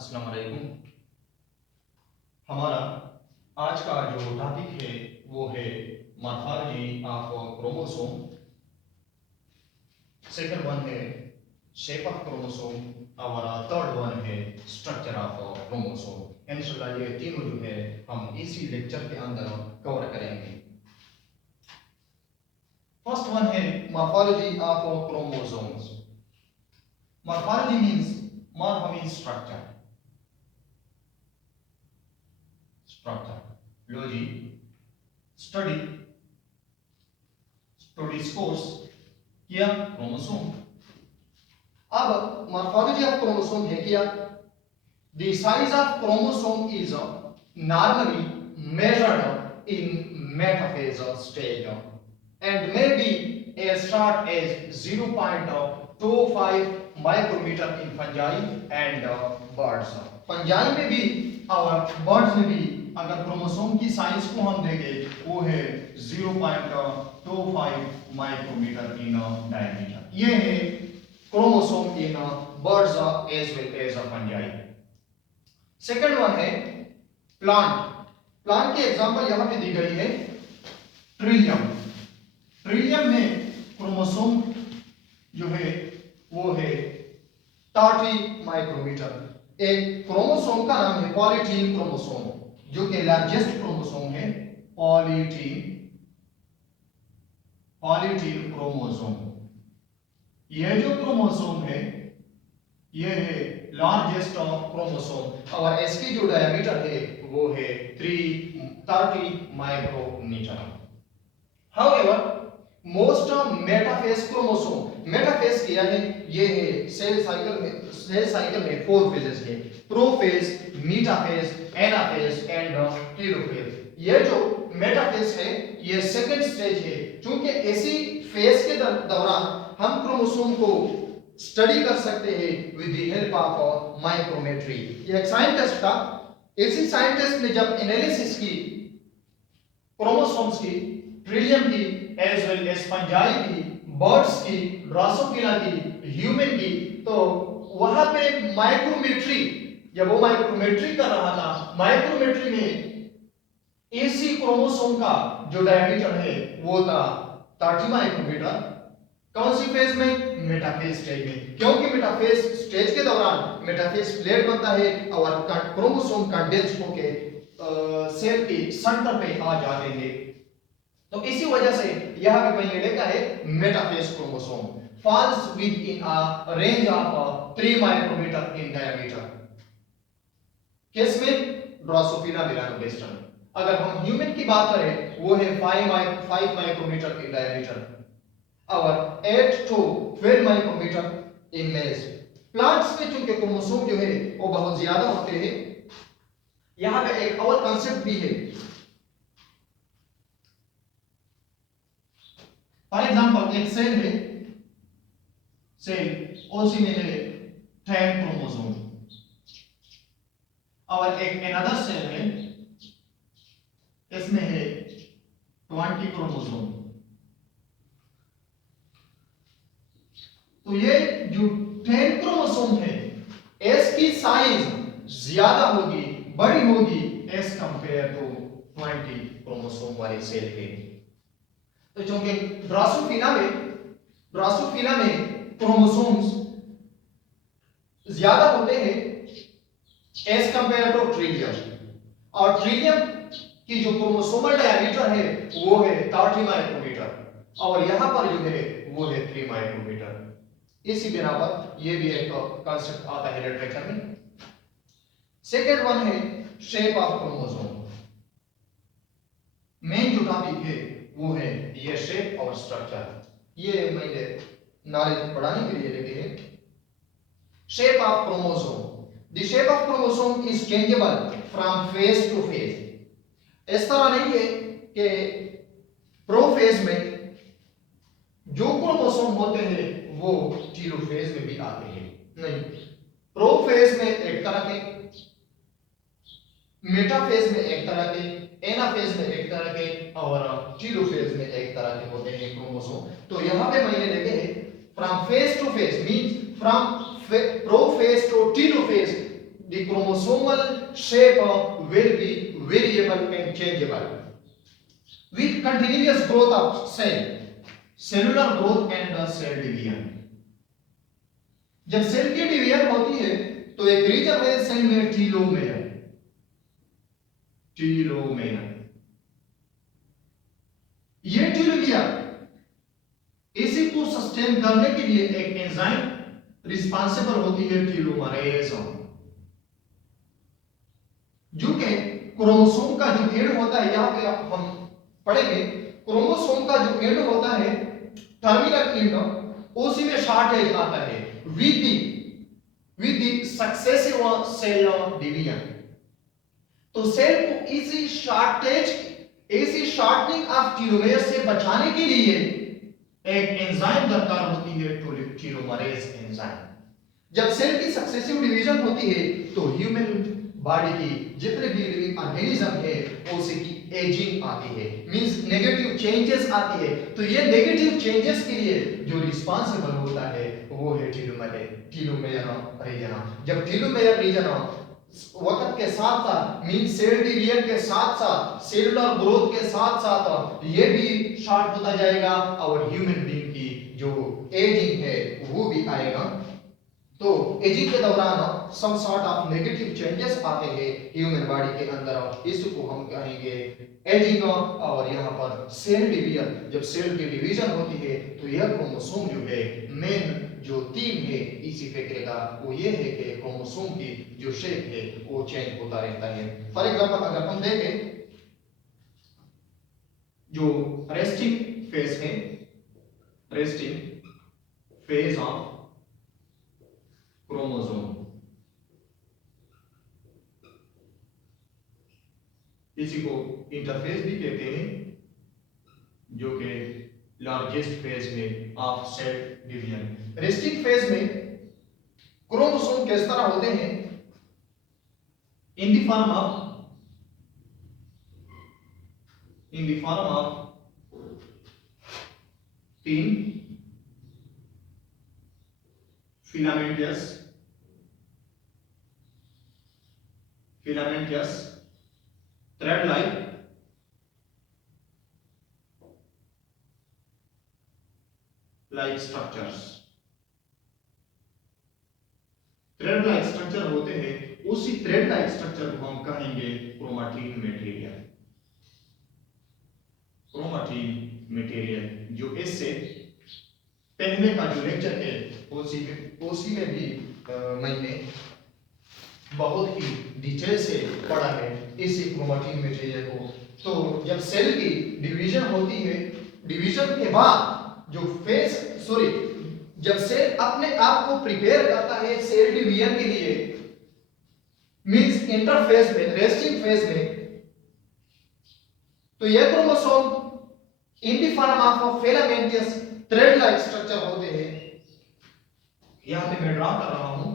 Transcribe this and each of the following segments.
अस्सलाम वालेकुम। हमारा आज का जो टॉपिक है वो है morphology of chromosome. Second one है शेप ऑफ क्रोमोसोम और थर्ड वन है स्ट्रक्चर ऑफ क्रोमोसोम। इंशाल्लाह ये तीनों जो है हम इसी लेक्चर के अंदर कवर करेंगे। फर्स्ट वन है morphology of chromosomes. Morphology means morpho means structure, logy study, studies course किया क्रोमोसोम। अब मॉर्फोलॉजी ऑफ क्रोमोसोम है क्या? The size of chromosome is normally measured in metaphase stage and may be as short as 0.25 micrometer in fungi and birds. fungi में भी और birds में भी अगर क्रोमोसोम की साइज को हम देखें वो है 0.25 माइक्रोमीटर इन डायमीटर। ये है chromosome in birds as well as fungi. Second one है प्लांट। प्लांट की एग्जांपल यहां पे दी गई है ट्रिलियम। ट्रिलियम में क्रोमोसोम जो है वो है 30 माइक्रोमीटर। एक क्रोमोसोम का नाम है पॉलीटीन क्रोमोसोम, जो कि लार्जेस्ट क्रोमोसोम है। पॉलीटीन क्रोमोसोम, यह जो क्रोमोसोम है यह है लार्जेस्ट क्रोमोसोम और इसकी जो डायमीटर है वो है 30 micrometer. However most metaphase chromosome, metaphase क्या है? ये है सेल साइकिल में 4 फेजेस है, prophase, metaphase, anaphase and telophase. ये जो मेटाफेज है ये सेकंड स्टेज है। क्योंकि इसी फेज के दौरान हम क्रोमोसोम को स्टडी कर सकते हैं with the help of micrometry. ये एक साइंटिस्ट था, इसी साइंटिस्ट ने जब एनालिसिस की क्रोमोसोम्स की, ट्रिलियम की, एज वेल एज फंजाई की, बर्ड्स की, ड्रोसोफिला की, ह्यूमन की, तो वहां पे माइक्रोमेट्री, जब वो माइक्रोमेट्री कर रहा था, माइक्रोमेट्री में इसी क्रोमोसोम का जो डायमीटर है वो था 30 माइक्रोमीटर। कौन सी फेज में? मेटाफेज स्टेज में। क्योंकि मेटाफेज स्टेज के दौरान मेटाफेज प्लेट बनता है और क्रोमोसोम कंडेंस होके सेल के सेंटर पे आ जाते हैं। तो इसी वजह से यहां पे मैंने लिखा है metaphase chromosome falls within a range of 3 micrometer in diameter. किस में? Drosophila melanogaster. अगर हम ह्यूमन की बात करें वो है 5 माइक्रोमीटर इन डायमीटर और 8 to 12 micrometer in males. Plants में चूंकि क्रोमोसोम जो है वो बहुत ज्यादा होते हैं। यहां पे एक और कांसेप्ट भी है। फॉर एग्जांपल एक सेल है, सेल उसी में है 10 क्रोमोसोम और एक अनदर सेल है, इसमें है 20 क्रोमोसोम। तो ये जो 10 क्रोमोसोम है इसकी साइज ज्यादा होगी, बड़ी होगी एज कंपेयर टू 20 क्रोमोसोम वाली सेल के। तो चूंकि ड्रोसोफिला में क्रोमोसोम्स ज्यादा होते हैं एज कंपेयर टू ट्रिलियम, और ट्रिलियम की जो क्रोमोसोमल डायमीटर है वो है 30 माइक्रोमीटर और यहां पर जो है वो है 3 माइक्रोमीटर। इसी बिना पर ये भी एक कांसेप्ट आता है लिटरेचर में। सेकेंड वन है शेप ऑफ क्रोमोसोम। मेन जो टॉपिक है वो है ये शेप और स्ट्रक्चर। ये मैंने नॉलेज बढ़ाने के लिए लिखे हैं। Shape of chromosome, the shape of chromosome is changeable from phase two phase. इस तरह नहीं है कि प्रोफेज में जो क्रोमोसोम होते हैं वो टेलोफेज में भी आते हैं, नहीं। प्रोफेज में एक तरह के, मेटाफेज में एक तरह के, एनाफेज में एक तरह के और टेलोफेज में एक तरह के होते हैं क्रोमोसोम। तो यहां पे मैंने लिखे हैं from phase two phase means from prophase to telophase the chromosomal shape will be variable and changeable with continuous growth of cell, cellular growth and cell division. जब सेल की डिवीजन होती है तो एक रीजन है सेल में telomere, telomere. ये telomere इसी को सस्टेन करने के लिए एक एंजाइम रिस्पांसिबल होती है टीलोमरेज, जो कि क्रोमोसोम का जो एंड होता है, यहाँ पे हम पढ़ेंगे क्रोमोसोम का जो एंड होता है टर्मिनल एंड, उसी में शॉर्टेज आता है with the successive cell division। तो सेल को इसी शॉर्टनिंग ऑफ टीलोमेयर से बचाने के लिए एक एंजाइम दरकार होती है, टीलोमरेज एंजाइम। जब सेल की सक्सेसिव डिवीजन होती है तो ह्यूमन बॉडी की जितने भी लिविंग ऑर्गेनिज्म है उसकी एजिंग आती है, मींस नेगेटिव चेंजेस आती है। तो ये नेगेटिव चेंजेस के लिए जो रिस्पांसिबल होता है वो है टीलोमेयर रीजन। जब टीलोमेयर रीजन वक्त के साथ साथ मींस सेल डिवीजन के साथ साथ सेलुलर ग्रोथ के साथ साथ ये भी शॉर्ट होता जाएगा और ह्यूमन बीइंग की जो एजिंग है वो भी आएगा। तो एजिंग के दौरान some sort of negative changes आते हैं ह्यूमन बॉडी के अंदर, इसको हम कहेंगे एजिंग। और यहाँ पर सेल डिवीजन, जब सेल की डिवीजन होती है तो यह क्रोमोसोम जो है मेन जो थीम है इसी फिक्र का वो ये है कि क्रोमोसोम की जो शेप है वो चेंज होता रहता है। फॉर एग्जांपल अगर हम देखें जो रेस्टिंग फेज है, रेस्टिंग फेज ऑफ क्रोमोसोम, इसी को इंटरफेस भी कहते हैं, जो कि लार्जेस्ट फेज में of cell division. Resting phase में क्रोमोसोम किस तरह होते हैं, इन द फॉर्म ऑफ तीन filamentous thread like structures, thread like structure होते हैं, उसी थ्रेड लाइक स्ट्रक्चर को हम कहेंगे क्रोमैटिन मटेरियल। क्रोमैटिन मटेरियल जो इससे पहले का जो लेक्चर है उसी में भी मैंने बहुत ही डिटेल से पढ़ा है इसी क्रोमैटिन मटेरियल को। तो जब सेल की डिवीजन होती है, डिवीजन के बाद जो जब सेल अपने आप को प्रिपेयर करता है सेल डिवीजन के लिए, मींस इंटरफेज में, रेस्टिंग फेज में, तो यह chromosome in the form of filamentous thread like structure होते हैं। यहां पे मैं ड्रा कर रहा हूं,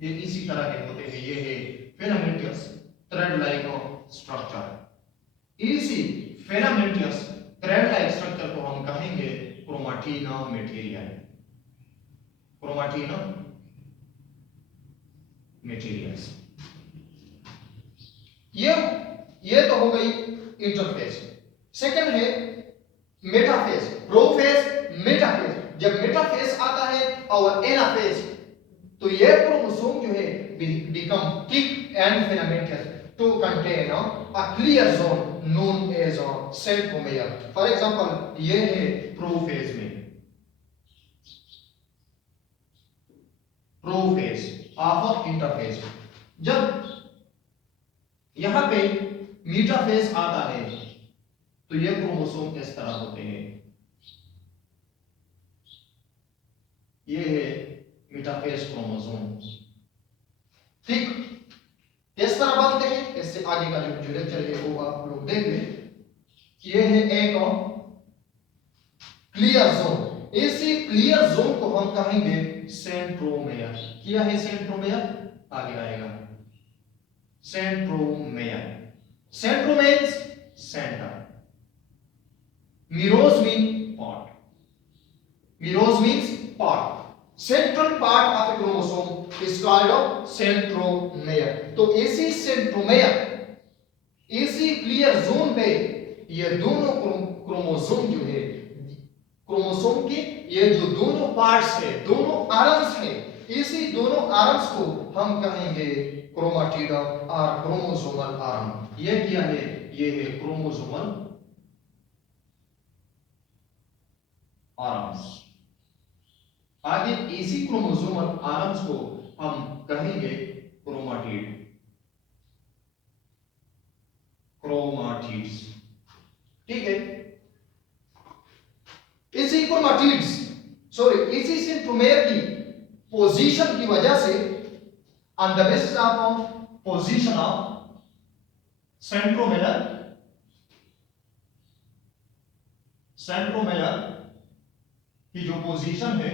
ये इसी तरह के होते हैं, ये है फिलामेंटस थ्रेड लाइक स्ट्रक्चर। इसी फिलामेंटस थ्रेड लाइक स्ट्रक्चर को हम कहेंगे क्रोमैटिन मटेरियल, क्रोमैटिन मटेरियल्स। ये तो हो गई इंटरफेज। सेकंड है मेटाफेज, प्रोफेज, मेटाफेज। जब मेटाफेज आता है और एनाफेज तो ये क्रोमोसोम जो है become thick and filamentous to contain a clear zone known as centromere। For example ये है प्रोफेज में, प्रोफेज ऑफ इंटरफेज। जब यहां पे मेटाफेज आता है तो ये क्रोमोसोम इस तरह होते हैं, ये है मेटाफेज क्रोमोसोम। ठीक, इस तरह बनते हैं। इससे आगे का जो लेक्चर है वो आप लोग देख लें। ये है एक क्लियर जोन, इसी क्लियर जोन को हम कहेंगे सेंट्रोमेयर। क्या है सेंट्रोमेयर, आगे आएगा centromere. Centromere centre, meros means part, meros means part, central part of a chromosome is called centromere. तो इसी सेंट्रोमेयर, इसी क्लियर जोन पे ये दोनों क्रोमोसोम जो है, क्रोमोसोम के ये जो दोनों पार्ट्स है, दोनों आर्म्स है, इसी दोनों आर्म्स को हम कहेंगे क्रोमाटिड और क्रोमोसोमल आर्म। ये क्या है? ये है क्रोमोसोमल आर्म्स। आगे इसी क्रोमोसोमल आर्म्स को हम कहेंगे क्रोमाटिड, क्रोमाटिड्स। ठीक है, इसी क्रोमाटिड्स, सॉरी इसी सेंट्रोमेयर की पोजीशन की वजह से, on the basis of position of centromere, centromere की जो पोजीशन है,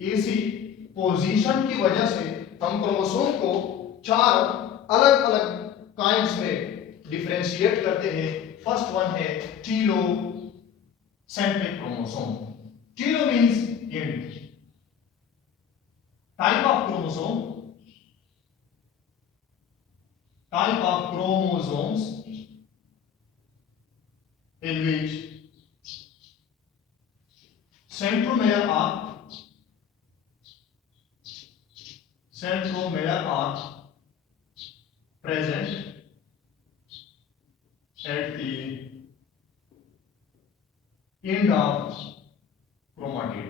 इसी पोजीशन की वजह से हम क्रोमोसोम को चार अलग अलग काइंड्स में डिफरेंशिएट करते हैं। फर्स्ट वन है telocentric chromosome. Telo means unit, type of chromosome, type of chromosomes in which centromere are present at the end of chromatid।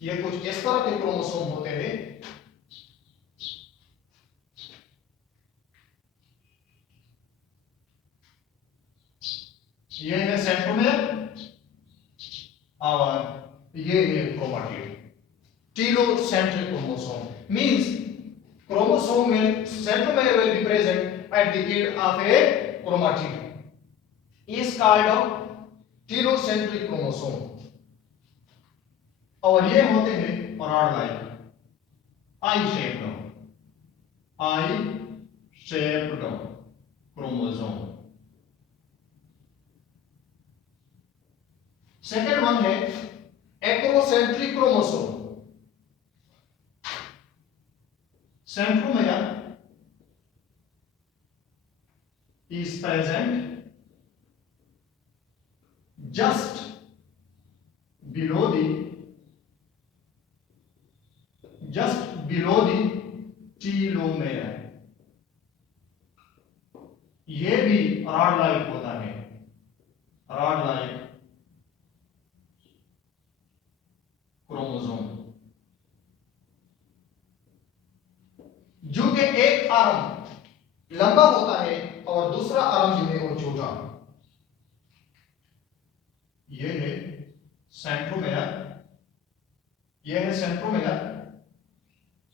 ये कुछ इस तरह के क्रोमोसोम होते हैं। ये है सेंट्रोमेयर और ये है chromatid. Telocentric chromosome means chromosome में centromere will be present at the end of a chromatid is called telocentric chromosome. और ये होते हैं रॉड लाइक, आई शेप्ड क्रोमोसोम। सेकेंड वन है acrocentric chromosome. Centromere is present just below the telomere. ये भी rod like होता है, rod like chromosome, जो कि एक आर्म लंबा होता है और दूसरा आर्म जो है वो छोटा। ये है सेंट्रोमेयर, ये है सेंट्रोमेयर,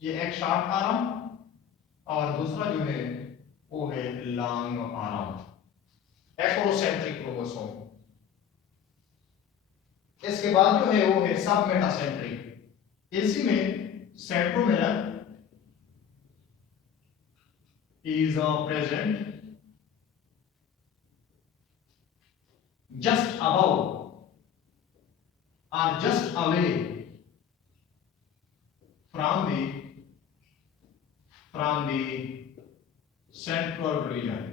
ये एक शॉर्ट आर्म और दूसरा जो है वो है लॉन्ग आर्म, एक्रोसेंट्रिक क्रोमोसोम। इसके बाद जो है वो है सब मेटासेंट्रिक। इसी में centromere is present just above or just away from the central region।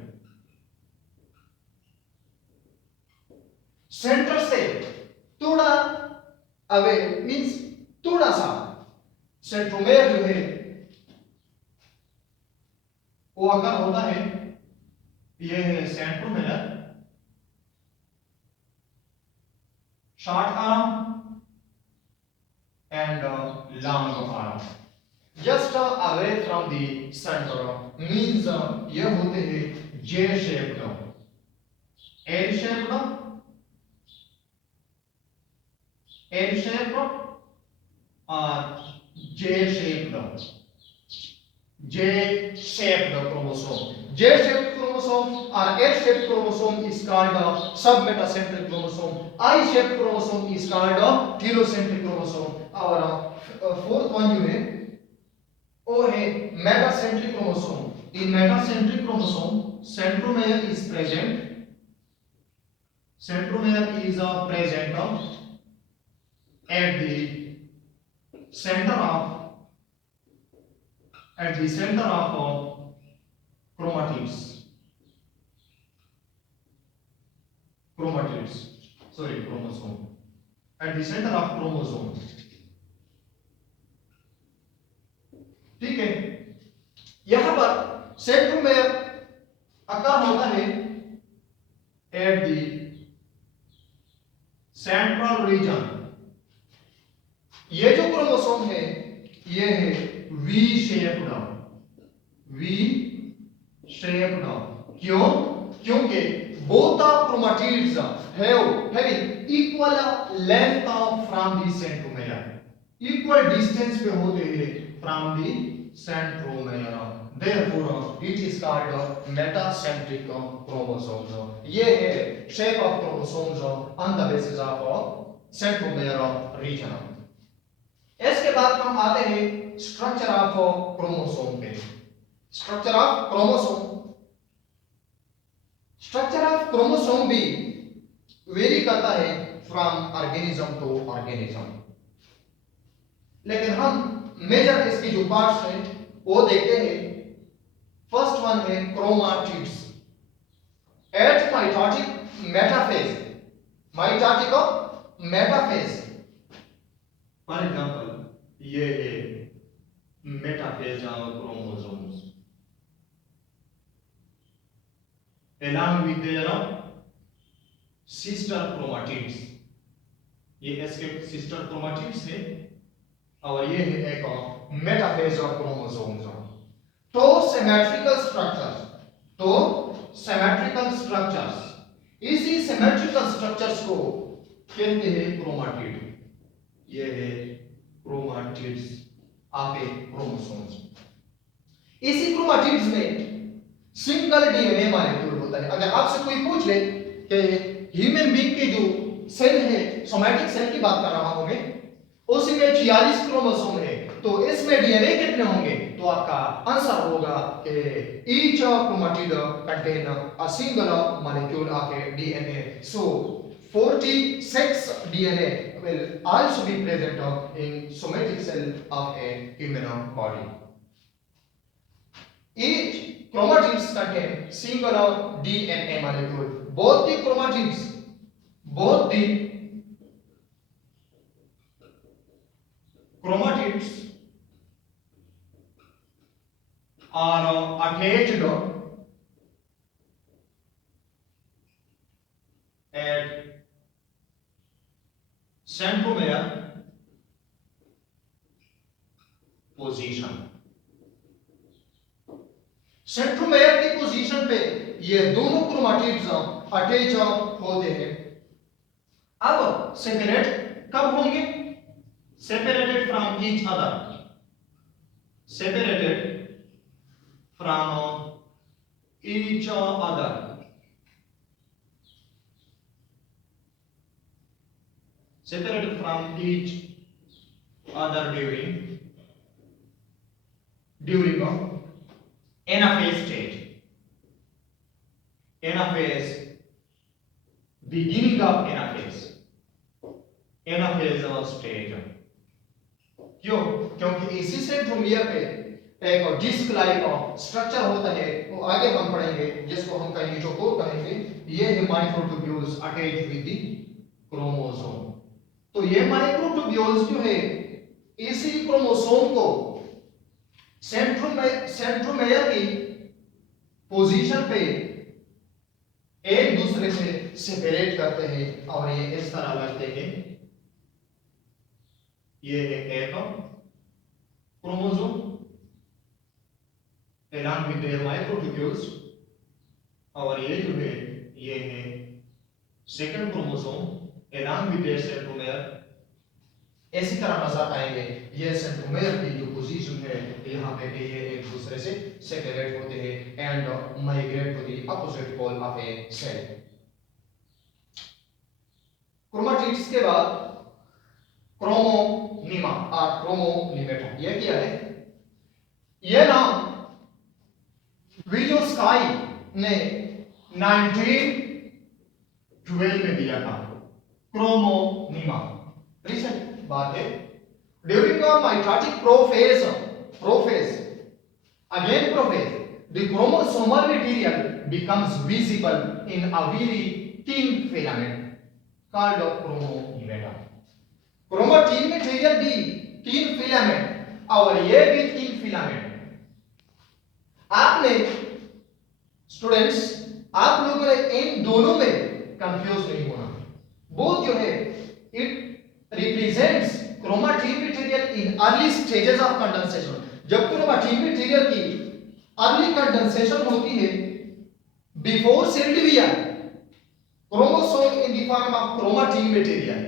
Centre से थोड़ा अवे मींस थोड़ा सा सेंट्रोमेयर जो है वो अगर होता है, ये है centromere, short arm and long arm, just away from the centre means ये होते हैं J shaped, L shaped, L shaped और J shaped, J shaped chromosome। J shaped chromosome or L shaped chromosome is called submetacentric chromosome। I shaped chromosome is called telocentric chromosome। और fourth one जो है वो है metacentric chromosome। In metacentric chromosome centromere is present, centromere is present center of at the center of chromatids chromosome at the center of chromosome। ठीक है, यहां पर centromere आकार होता है एट द सेंट्रल रीजन। ये जो क्रोमोसोम है ये है वी शेप्ड। क्यों? क्योंकि both the chromatids having equal length from the centromere, equal distance पे होते हैं from the centromere, therefore it is called metacentric chromosomes। ये है shape of chromosomes on the basis of centromere region। इसके बाद हम आते हैं स्ट्रक्चर ऑफ क्रोमोसोम पे। स्ट्रक्चर ऑफ क्रोमोसोम भी वेरी करता है फ्रॉम ऑर्गेनिज्म टू ऑर्गेनिज्म, लेकिन हम मेजर इसकी जो पार्ट्स हैं वो देखते हैं। फर्स्ट वन है chromatids at mitotic metaphase. For example ये है metaphase of chromosomes along with their sister chromatids। ये इसके सिस्टर क्रोमाटिड्स है और ये है एक मेटाफेज ऑफ क्रोमोसोम्स। तो सिमेट्रिकल स्ट्रक्चर्स, इसी सिमेट्रिकल स्ट्रक्चर्स को कहते हैं क्रोमाटिड। ये है क्रोमाटिड्स ऑफ ए क्रोमोसोम्स। इसी क्रोमाटिड्स में सिंगल डीएनए मॉलिक्यूल होता है। अगर आपसे कोई पूछ ले कि ह्यूमन बीइंग के जो सेल है, सोमैटिक सेल की बात कर रहा हूं मैं, उसमें 46 क्रोमोसोम है, तो इसमें डीएनए कितने होंगे? तो आपका आंसर होगा कि each chromatid contain a single molecule of A DNA. So 46 DNA will also be present in somatic cell of a human body। Each chromatids contain single DNA molecule। both the chromatids are attached at centromere position। Centromere की position पे ये दोनों chromatids attach होते हैं। अब separate कब होंगे? Separated from each other, separated from each other, separated from each other during anaphase stage। anaphase, beginning of anaphase stage। क्यों? क्योंकि इसी सेंट्रोमियर पे एक डिस्क लाइक स्ट्रक्चर होता है, वो आगे हम पढ़ेंगे, जिसको हम कहेंगे चौकोर कहेंगे। ये है microtubules attached with the chromosome. तो ये माइक्रोट्यूब्यूल्स जो है इसी क्रोमोसोम को सेंट्रोमेयर की पोजीशन पे एक दूसरे से सेपरेट करते हैं और ये इस तरह लगते हैं। ये है एक chromosome along with their microtubules, और ये जो है ये है second chromosome along with their centromere। इसी तरह नजर आएंगे ये सेंट्रोमेयर की जो पोजीशन है यहाँ पे ये एक दूसरे से सेपरेट होते हैं and migrate to the opposite pole of a cell. Chromatids के बाद क्रोमोनीमा और क्रोमोनीमेटा, ये क्या है? ये नाम विलियोस्काई ने 1912 में दिया था, क्रोमोनीमा। रिसेंट बात है। During mitotic prophase, again prophase, the chromosomal material becomes visible in a very thin filament called chromonimeta. Chromatin material भी thin filament और ये भी thin filament। आपने स्टूडेंट्स, आप लोगों ने इन दोनों में कंफ्यूज नहीं होना। बोथ जो है it represents chromatin material in early stages of condensation। जब chromatin material की अर्ली कंडेंसेशन होती है before cell division, chromosome in the form of chromatin material,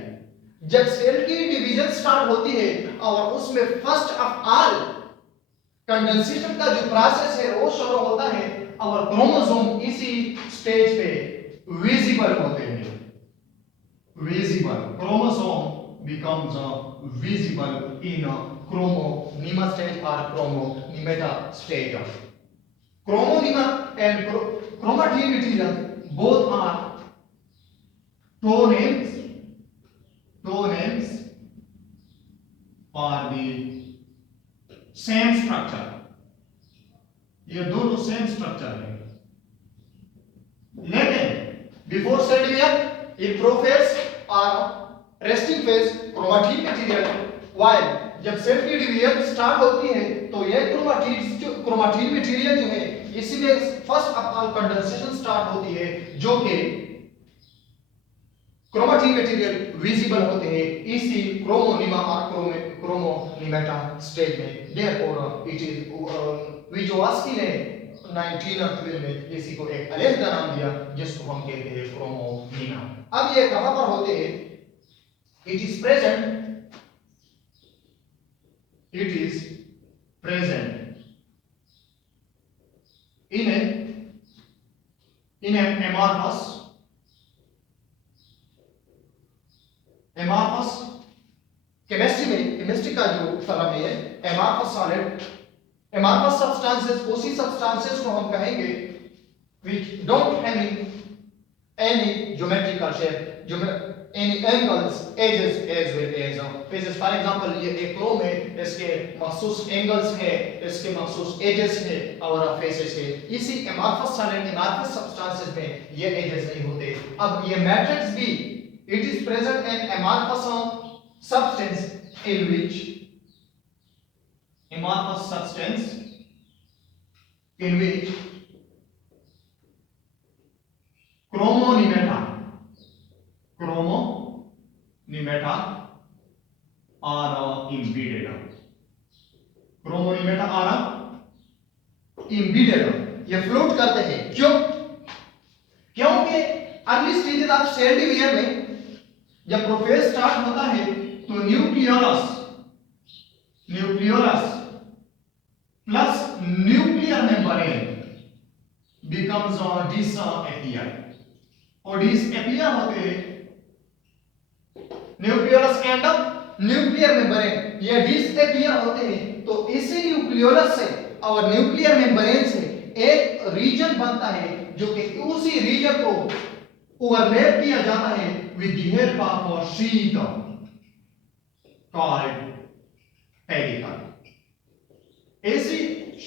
जब सेल की डिवीजन स्टार्ट होती है और उसमें फर्स्ट ऑफ ऑल कंडेंसेशन का जो प्रोसेस है वो शुरू होता है और क्रोमोसोम इसी स्टेज पे विजिबल होते हैं। Visible chromosome becomes visible in chromonema stage or chromonimeta stage. Chromonema and chromatin material both are toe names for the same structure। ये दोनों सेम स्ट्रक्चर है, लेकिन before cell division in prophase और resting phase chromatin material, while जब cell की division start होती है तो ये क्रोमाटिन मटेरियल जो है इसी में first of all condensation start होती है, जो कि क्रोमाटिन मटेरियल विजिबल होते हैं इसी क्रोमोनिमा और क्रोमोनिमेटा स्टेज में। देयरफॉर इट इज विजोवास्की ने 1912 में इसी को एक अलग नाम दिया जिसको हम कहते हैं क्रोमोनिमा। अब ये कहां पर होते हैं? It is present in an amorphous chemistry का जो फॉर्म है amorphous solid, amorphous substances उसी substances को हम कहेंगे which don't having any geometrical shape, any angles, edges as well as faces। For example ये एक क्रोम है, इसके मखसूस एंगल्स है, इसके मखसूस एजेस है और फेसेस है। इसी amorphous solid, amorphous substances में ये एजेस नहीं होते। अब ये मैट्रिक्स भी it is present in amorphous substance in which chromonimeta are embedded। Chromonemata are embedded, ये फ्लोट करते हैं। क्यों? क्योंकि early stages of cell division में जब प्रोफेज स्टार्ट होता है तो nucleolus plus nuclear membrane becomes disappear, और disappear होते हैं न्यूक्लियोलस एंड न्यूक्लियर मेम्ब्रेन, ये डिसअपियर होते हैं। तो इसी न्यूक्लियोलस से और न्यूक्लियर मेम्ब्रेन से एक रीजन बनता है जो कि उसी रीजन को ओवरलैप किया जाता है with the help of sheet called pellicle. ऐसी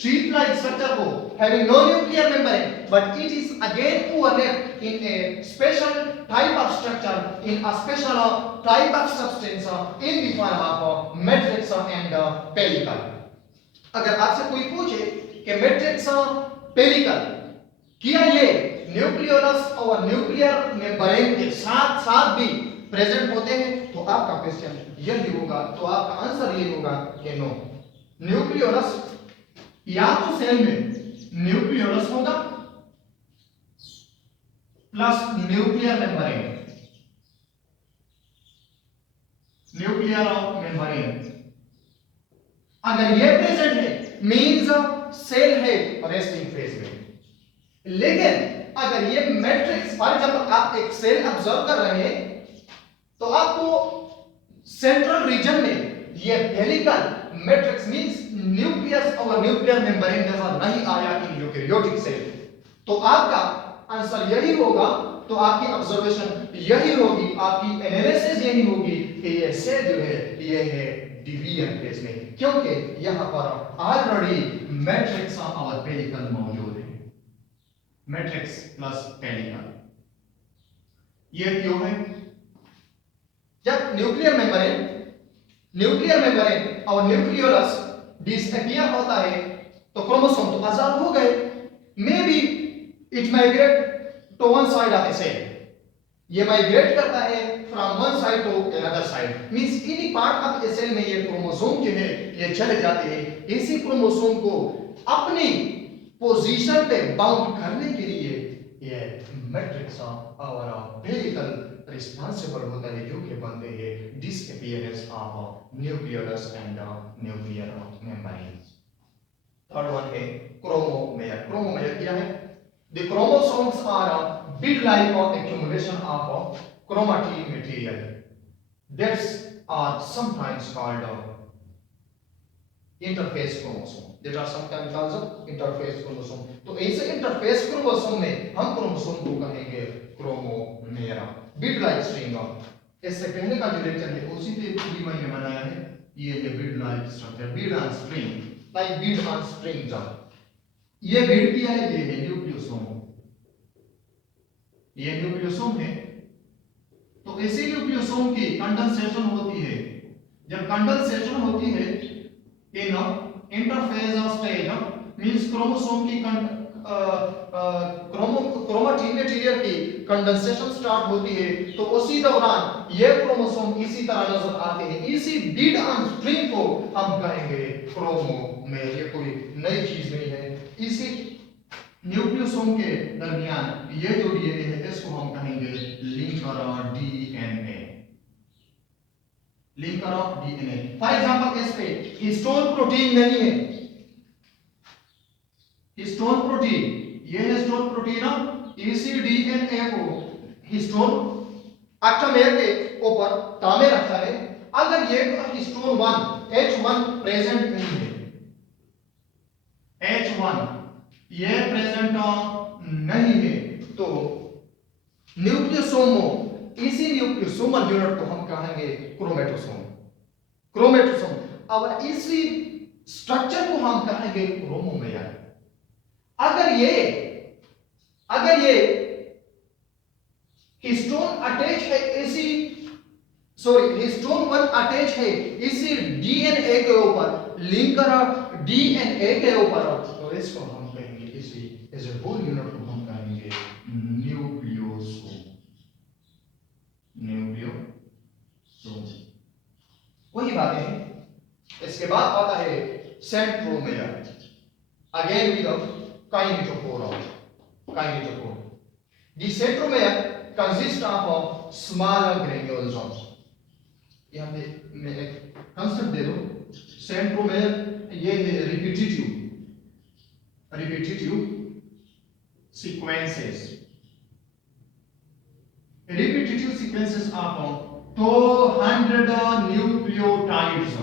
शीट लाइक स्ट्रक्चर को having no nuclear membrane but it is again overlapped in a special type of structure, in a special type of substance in the form of matrix and pellicle। अगर आपसे कोई पूछे कि matrix pellicle क्या ये nucleolus और nuclear membrane के साथ साथ भी प्रेजेंट होते हैं, तो आपका क्वेश्चन यही होगा, तो आपका आंसर ये होगा कि नो। न्यूक्लियोलस या तो सेल में न्यूक्लियोलस होगा प्लस न्यूक्लियर मेम्ब्रेन अगर ये प्रेजेंट है मींस सेल है रेस्टिंग फेज में। लेकिन अगर ये मैट्रिक्स, फॉर एग्जांपल आप एक सेल ऑब्जर्व कर रहे हैं तो आपको सेंट्रल रीजन में ये पेलिकल मैट्रिक्स मींस न्यूक्लियस और न्यूक्लियर मेम्ब्रेन नजर नहीं आया इन यूकेरियोटिक सेल, तो आपका आंसर यही होगा, तो आपकी ऑब्जर्वेशन यही होगी, आपकी एनालिसिस यही होगी ये सेल जो है ये है डिवीजन फेज में, क्योंकि यहाँ पर ऑलरेडी मैट्रिक्स और पेलिकल मौजूद है, मैट्रिक्स प्लस पेलिकल। ये क्यों है? जब न्यूक्लियर मेम्ब्रेन और न्यूक्लियोलस डिसअपियर होता है तो क्रोमोसोम तो आजाद हो गए, maybe it migrate to one side of a cell, ये माइग्रेट करता है from one side to another side, means any part of a cell में ये क्रोमोसोम जो है ये चले जाते हैं। इसी क्रोमोसोम को अपनी पोजीशन पे बाउंड करने के लिए ये मैट्रिक्स और पेलिकल रिस्पांसिबल होता है, जो कि बनते हैं disappearance of nucleolus and nuclear membranes. Third one है क्रोमोमेयर। क्रोमोमेयर क्या है? The chromosomes are a bead-like accumulation of chromatin material that are sometimes called interphase chromosome. That are sometimes called interphase chromosome. तो ऐसे interphase chromosome में हम chromosome को कहेंगे क्रोमोमेरा, bead-like string। इससे पहले का जो लेक्चर है उसी पे पूरी मैंने बनाया है, ये है bead-like structure, bead on string, like bead on string। ये bead क्या है? ये है न्यूक्लियोसोम, ये न्यूक्लियोसोम है। तो इसी न्यूक्लियोसोम की कंडेंसेशन होती है। जब कंडेंसेशन होती है in interphase of stage, means chromosome की क्रोमेटिन मटेरियल की कंडेंसेशन स्टार्ट होती है, तो उसी दौरान ये क्रोमोसोम इसी तरह नजर आते हैं। इसी बीड ऑन स्ट्रिंग को हम कहेंगे क्रोमोमेर। ये कोई नई चीज नहीं है। इसी न्यूक्लियोसोम के दरमियान ये जो डीएनए है इसको हम कहेंगे linker DNA, linker DNA. For example इस पे हिस्टोन प्रोटीन नहीं है, हिस्टोन प्रोटीन, ये है हिस्टोन प्रोटीन। इसी डीएनए को हिस्टोन ऑक्टामेर के ऊपर तामे रखा है। अगर ये हिस्टोन 1 H1 प्रेजेंट नहीं है, H1 ये प्रेजेंट नहीं है, तो न्यूक्लियोसोम, इसी न्यूक्लियोसोमल यूनिट को हम कहेंगे क्रोमेटोसोम, क्रोमेटोसोम। और इसी स्ट्रक्चर को हम कहेंगे क्रोमोमेयर। अगर ये हिस्टोन अटैच है इसी, सॉरी हिस्टोन 1 अटैच है इसी डीएनए के ऊपर, लिंकर डीएनए के ऊपर, तो इसको हम कहेंगे इसी एज ए होल यूनिट को हम कहेंगे न्यूक्लियोसोम, न्यूक्लियोसोम। वही बातें हैं। इसके बाद आता है centromere, again with kinetochore, kinetochore. The centromere consists of smaller granules. यहाँ पे मैं एक कंसेप्ट दे दूं, सेंट्रोमेयर ये है repetitive sequences, repetitive sequences of 200 nucleotides,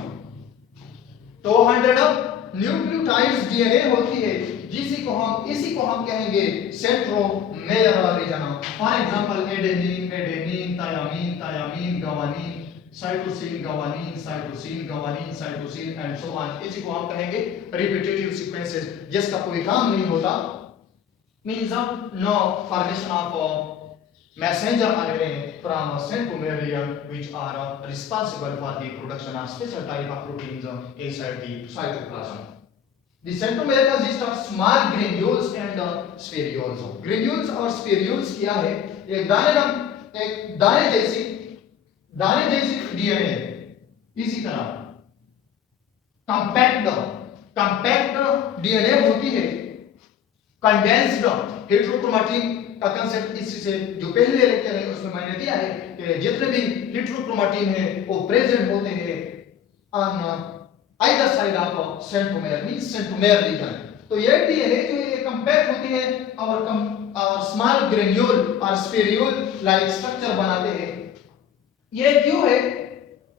200 nucleotides DNA होती है, इसी को हम कहेंगे centromere region. For example adenine, thymine, guanine, cytosine and so on. इसी को हम कहेंगे रिपीटेटिव सीक्वेंसेस, जिसका कोई काम नहीं होता, means no formation of messenger RNA from a centromere region which are responsible for the production of special type of proteins inside the cytoplasm. The centromere consists of small granules and spherules. Granules और spherules क्या है? एक दाने जैसी DNA, इसी तरह compact DNA होती है। कंडेंस्ड हेटेरोक्रोमेटिन का कंसेप्ट इससे जो पहले लेक्चर है उसमें मैंने दिया है कि जितने भी हेटेरोक्रोमेटिन है वो प्रेजेंट होते हैं on either side of centromere, means centromere region. तो ये डीएनए जो है ये कंपैक्ट होती है और स्मॉल ग्रेन्यूल और स्फेरियोल लाइक स्ट्रक्चर बनाते हैं। ये क्यों है?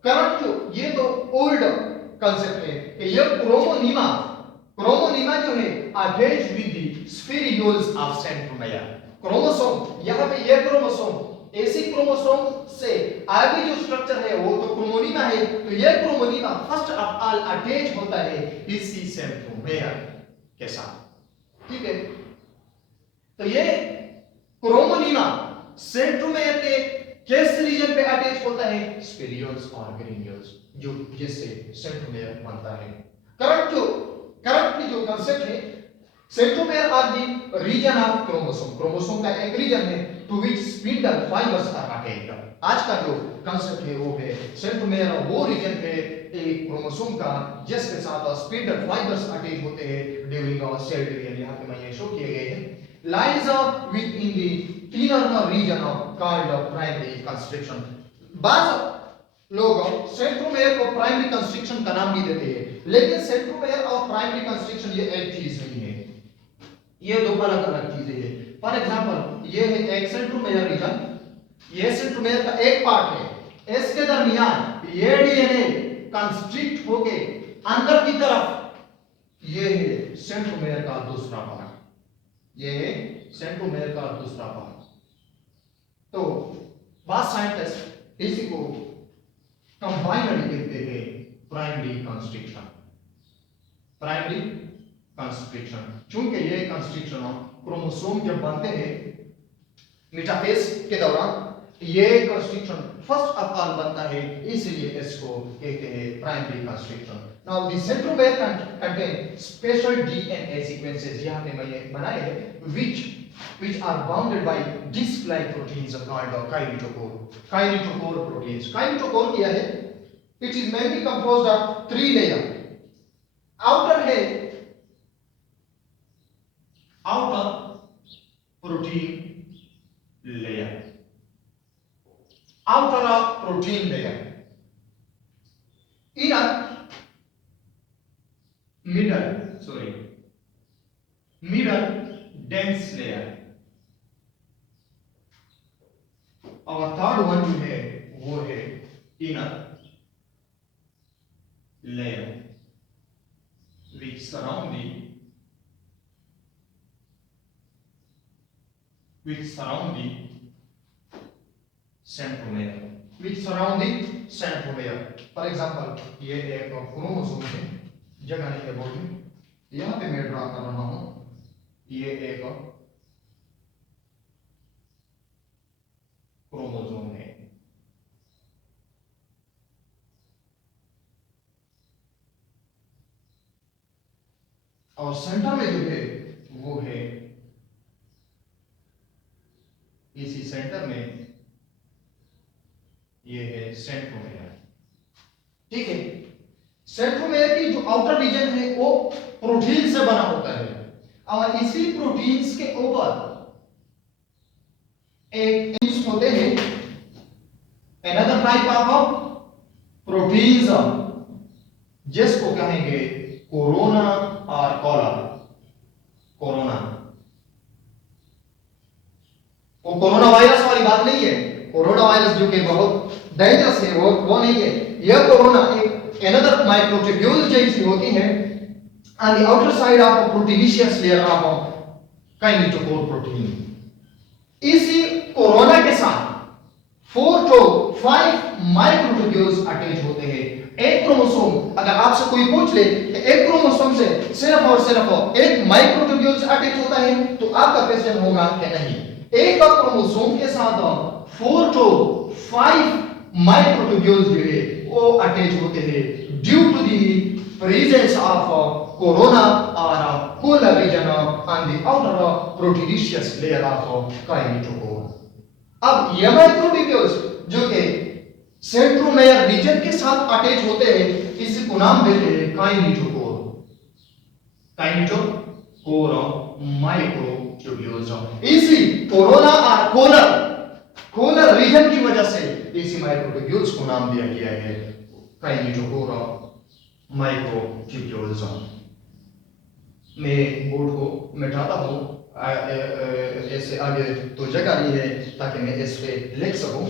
करंट जो ये तो ओल्ड कंसेप्ट है कि ये क्रोमोनीमा जो है attached with the spherules of centromere. Chromosome, यहाँ पे ये क्रोमोसोम एसी क्रोमोसोम से आगे जो स्ट्रक्चर है वो तो क्रोमोनीमा है, तो ये क्रोमोनीमा फर्स्ट ऑफ ऑल अटैच होता है इसकी सेंट्रोमेयर के साथ। ठीक है, तो ये क्रोमोनीमा सेंट्रोमेयर के किस रीजन पे अटैच होता है? स्पेरियल्स और ग्रेन्यूल्स, जो जिससे सेंट्रोमेयर बनता है। करंटली जो कंसेप्ट है, centromere are the region of chromosome, chromosome का एक रीजन है to which spindle fibres are attached. आज का जो कंसेप्ट है वो है सेंट्रोमेयर वो रीजन है एक क्रोमोसोम का जिसके साथ स्पिंडल फाइबर्स अटैच होते हैं ड्यूरिंग सेल डिवीजन। यहां पे मैंने शो किए गए हैं, lies within the inner region of called primary constriction। बाज लोग सेंट्रोमेयर को प्राइमरी कंस्ट्रिक्शन का नाम भी देते हैं, लेकिन सेंट्रोमेयर और प्राइमरी कंस्ट्रिक्शन ये एक चीज नहीं है, ये दो अलग अलग चीजें हैं। फॉर एग्जांपल ये है एक सेंट्रोमेयर रीजन, ये सेंट्रोमेयर का एक पार्ट है, इसके दरमियान ये डीएनए कंस्ट्रिक्ट होके अंदर की तरफ ये है सेंट्रोमेयर का दूसरा पार्ट, ये है सेंट्रोमेयर का दूसरा पार्ट। तो बाद साइंटिस्ट इसी को कंबाइनली कहते हैं प्राइमरी कंस्ट्रिक्शन। प्राइमरी कंस्ट्रिक्शन, चूंकि ये कंस्ट्रिक्शन क्रोमोसोम जब बनते हैं मेटाफेज के दौरान ये कंस्ट्रिक्शन फर्स्ट ऑफ ऑल बनता है, इसलिए इसको कहते हैं primary constriction. Now the centromere contain special DNA sequences, यहां पे मैंने बनाए हैं which are bounded by disc-like proteins called kinetochore। kinetochore proteins, kinetochore क्या है? It is mainly composed of 3 layers। outer है outer protein layer, outer protein layer, inner middle dense layer, और third one जो है वो है inner layer which surround the centromere। For example ये एक क्रोमोसोम है, जगह नहीं है बोर्ड में, यहां पे मैं ड्रा कर रहा हूं, ये एक क्रोमोसोम है, और सेंटर में जो है वो है, इसी सेंटर में ये है सेंट्रोमेयर। ठीक है, सेंट्रोमेयर की जो आउटर रीजन है वो प्रोटीन से बना होता है, और इसी प्रोटीन्स के ऊपर एक इंच होते हैं another type of प्रोटीन्स जिसको कहेंगे कोरोना और कॉलर। कोरोना वायरस वाली बात नहीं है, कोरोना वायरस जो कि बहुत डेंजरस है वो नहीं है, यह कोरोना एक another माइक्रोट्यूब्यूल जैसी होती है on the outer side of a proteinaceous layer of kinetochore protein। इसी कोरोना के साथ 4 to 5 माइक्रोट्यूब्यूल्स अटैच होते हैं। एक क्रोमोसोम, अगर आपसे कोई पूछ ले कि एक क्रोमोसोम से सिर्फ और सिर्फ एक माइक्रोट्यूब्यूल्स अटैच होता है, तो आपका क्वेश्चन होगा कि नहीं, एक क्रोमोसोम के साथ 4 to 5 माइक्रोट्यूब्यूल्स जो है वो अटैच होते हैं due to the presence of corona और polar region on the outer proteinaceous layer of kinetochore। अब ये माइक्रोट्यूब्यूल्स जो कि सेंट्रोमेयर रीजन के साथ अटैच होते हैं, इसको नाम देते हैं काइनेटोकोर। Kinetochore microtubules. इसी कोरोना और कोलर रीजन की वजह से इसी माइक्रोट्यूब्यूल्स को नाम दिया गया है काइनेटोकोर माइक्रोट्यूब्यूल्स। मैं बोर्ड को मिटाता हूं, ऐसे आगे तो जगह नहीं है ताकि मैं इस पे लिख सकूं।